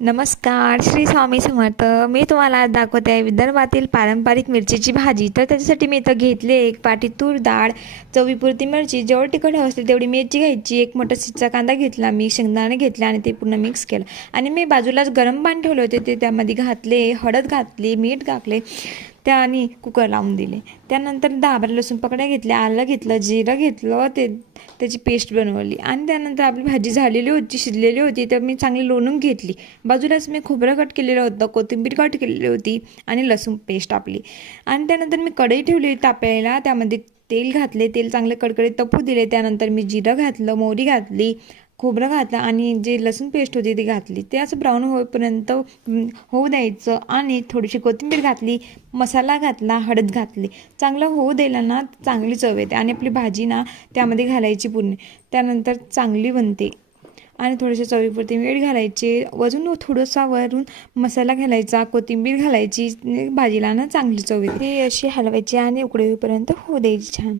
नमस्कार, श्री स्वामी समर्थ. मी तुम्हाला आज दाखवते आहे विदर्भातील पारंपरिक मिरचीची भाजी. तर त्याच्यासाठी मी इथं घेतले एक पाटी तूर डाळ, चवीपुरती मिरची, जेवढी तिखट हवं असेल तेवढी मिरची घ्यायची, एक मोठा चिरचा कांदा घेतला, मी शेंगदाणे घेतले आणि ते पूर्ण मिक्स केलं. आणि मी बाजूलाच गरम पाणी ठेवले होते, ते त्यामध्ये घातले, हळद घातली, मीठ घातले त्या आणि कुकर लावून दिले. त्यानंतर 10-12 लसूण पकड्या घेतल्या, आलं घेतलं, जिरं घेतलं, त्याची पेस्ट बनवली. आणि त्यानंतर आपली भाजी झालेली होती, शिजलेली होती, तर मी चांगली लोणून घेतली. बाजूलाच मी खोबरं कट केलेलं होतं, कोथिंबीर कट केलेली होती आणि लसूण पेस्ट आपली. आणि त्यानंतर मी कढई ठेवली तापायला, त्यामध्ये तेल घातले, तेल चांगले कडकडीत तपू दिले. त्यानंतर मी जिरं घातलं, मोहरी घातली, खोबरं घातलं आणि जे लसूण पेस्ट होती ती घातली. ते असं ब्राऊन होईपर्यंत होऊ द्यायचं. आणि थोडीशी कोथिंबीर घातली, मसाला घातला, हळद घातली. चांगलं होऊ द्यायला ना चांगली चव येते आणि आपली भाजी ना त्यामध्ये घालायची पूर्ण. त्यानंतर चांगली बनते. आणि थोडेसे चवीपुरते मीठ घालायचे, वरून थोडंसा वरून मसाला घालायचा, कोथिंबीर घालायची. भाजीला ना चांगली चव येते. अशी हलवायची आणि उकळी होईपर्यंत होऊ द्यायची छान.